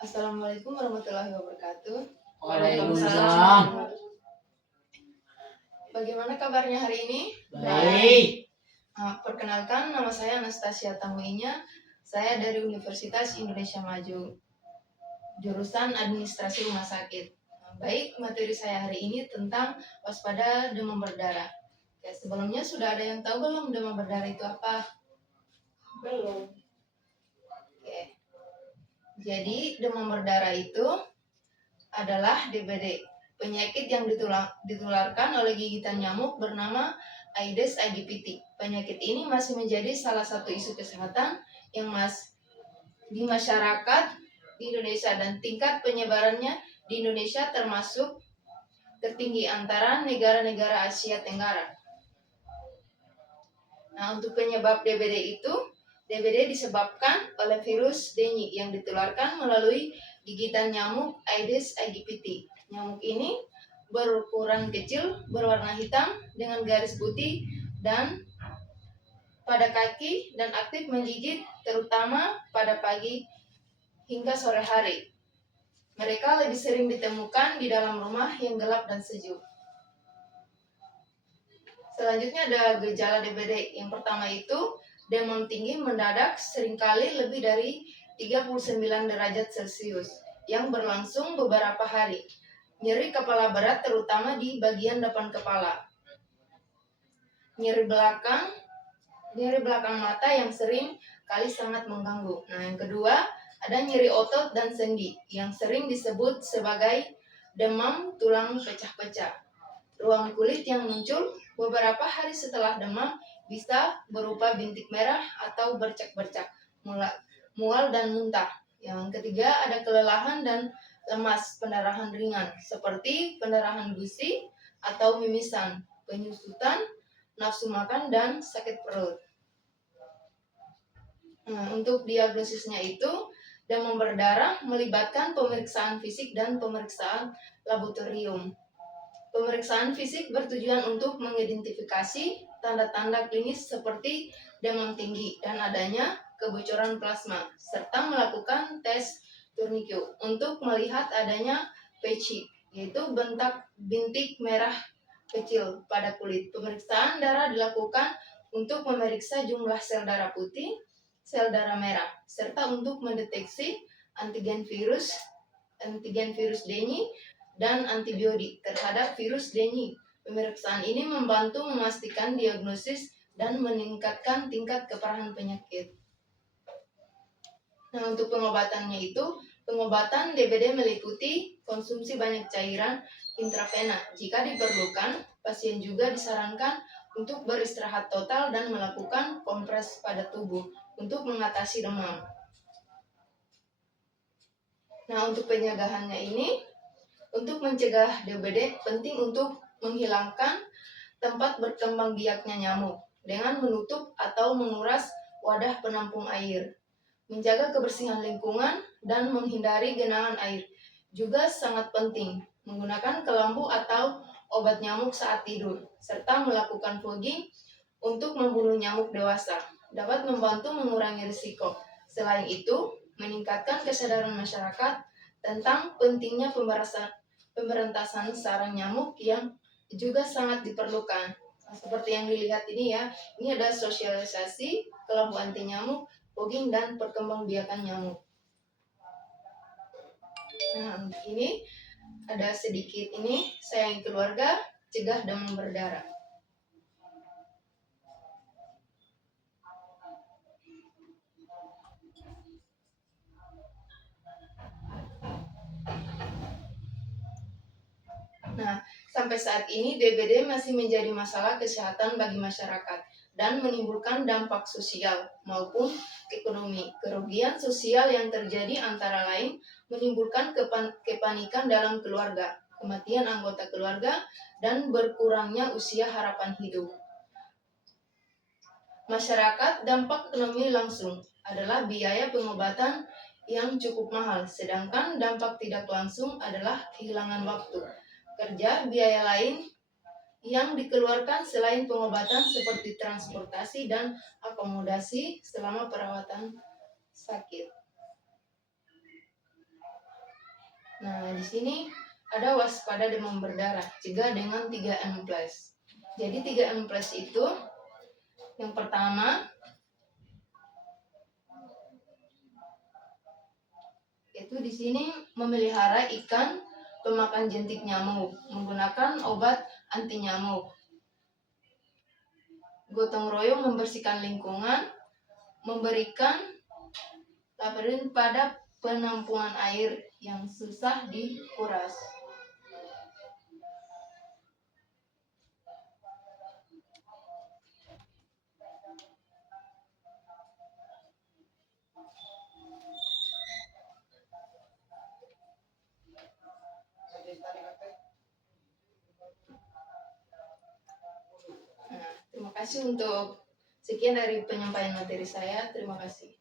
Assalamualaikum warahmatullahi wabarakatuh. Waalaikumsalam. Bagaimana kabarnya hari ini? Baik. Perkenalkan, nama saya Anastasia Tamuinya. Saya dari Universitas Indonesia Maju, jurusan Administrasi Rumah Sakit. Baik, materi saya hari ini tentang waspada demam berdarah. Ya, sebelumnya sudah ada yang tahu belum demam berdarah itu apa? Belum. Oke. Jadi demam berdarah itu adalah DBD, penyakit yang ditularkan oleh gigitan nyamuk bernama Aedes aegypti. Penyakit ini masih menjadi salah satu isu kesehatan yang di masyarakat di Indonesia, dan tingkat penyebarannya di Indonesia termasuk tertinggi antara negara-negara Asia Tenggara. Nah, untuk penyebab DBD itu, DBD disebabkan oleh virus dengue yang ditularkan melalui gigitan nyamuk Aedes aegypti. Nyamuk ini berukuran kecil, berwarna hitam dengan garis putih dan pada kaki, dan aktif menggigit terutama pada pagi hingga sore hari. Mereka lebih sering ditemukan di dalam rumah yang gelap dan sejuk. Selanjutnya ada gejala DBD. Yang pertama itu demam tinggi mendadak seringkali lebih dari 39 derajat Celcius yang berlangsung beberapa hari. Nyeri kepala berat terutama di bagian depan kepala. Nyeri belakang mata yang sering kali sangat mengganggu. Nah, yang kedua ada nyeri otot dan sendi yang sering disebut sebagai demam tulang pecah-pecah. Ruam kulit yang muncul beberapa hari setelah demam bisa berupa bintik merah atau bercak-bercak, mual dan muntah. Yang ketiga ada kelelahan dan lemas, pendarahan ringan seperti pendarahan gusi atau mimisan, penyusutan, nafsu makan, dan sakit perut. Nah, untuk diagnosisnya itu demam berdarah melibatkan pemeriksaan fisik dan pemeriksaan laboratorium. Pemeriksaan fisik bertujuan untuk mengidentifikasi tanda-tanda klinis seperti demam tinggi dan adanya kebocoran plasma, serta melakukan tes tourniquet untuk melihat adanya patchy, yaitu bintik merah kecil pada kulit. Pemeriksaan darah dilakukan untuk memeriksa jumlah sel darah putih, sel darah merah, serta untuk mendeteksi antigen virus dengue dan antibiotik terhadap virus dengue. Pemeriksaan ini membantu memastikan diagnosis dan meningkatkan tingkat keparahan penyakit. Nah, untuk pengobatannya itu, pengobatan DBD meliputi konsumsi banyak cairan intravena. Jika diperlukan, pasien juga disarankan untuk beristirahat total dan melakukan kompres pada tubuh untuk mengatasi demam. Nah, untuk pencegahannya ini, untuk mencegah DBD penting untuk menghilangkan tempat berkembang biaknya nyamuk dengan menutup atau menguras wadah penampung air. Menjaga kebersihan lingkungan dan menghindari genangan air juga sangat penting. Menggunakan kelambu atau obat nyamuk saat tidur, serta melakukan fogging untuk membunuh nyamuk dewasa dapat membantu mengurangi risiko. Selain itu, meningkatkan kesadaran masyarakat tentang pentingnya pemberantasan sarang nyamuk yang juga sangat diperlukan. Seperti yang dilihat ini ya, ini ada sosialisasi, kelambu anti nyamuk, fogging, dan perkembangbiakan nyamuk. Nah, ini ada sedikit ini, sayang keluarga, cegah demam berdarah. Nah, sampai saat ini DBD masih menjadi masalah kesehatan bagi masyarakat dan menimbulkan dampak sosial maupun ekonomi. Kerugian sosial yang terjadi antara lain menimbulkan kepanikan dalam keluarga, kematian anggota keluarga, dan berkurangnya usia harapan hidup. Masyarakat, dampak ekonomi langsung adalah biaya pengobatan yang cukup mahal, sedangkan dampak tidak langsung adalah kehilangan waktu kerja, biaya lain yang dikeluarkan selain pengobatan seperti transportasi dan akomodasi selama perawatan sakit. Nah, di sini ada waspada demam berdarah, cegah dengan 3M+. Jadi 3M+ itu yang pertama itu di sini memelihara ikan pemakan jentik nyamuk menggunakan obat anti nyamuk. Gotong royong membersihkan lingkungan, memberikan laporan pada penampungan air yang susah dikuras. Nah, terima kasih untuk sekian dari penyampaian materi saya. Terima kasih.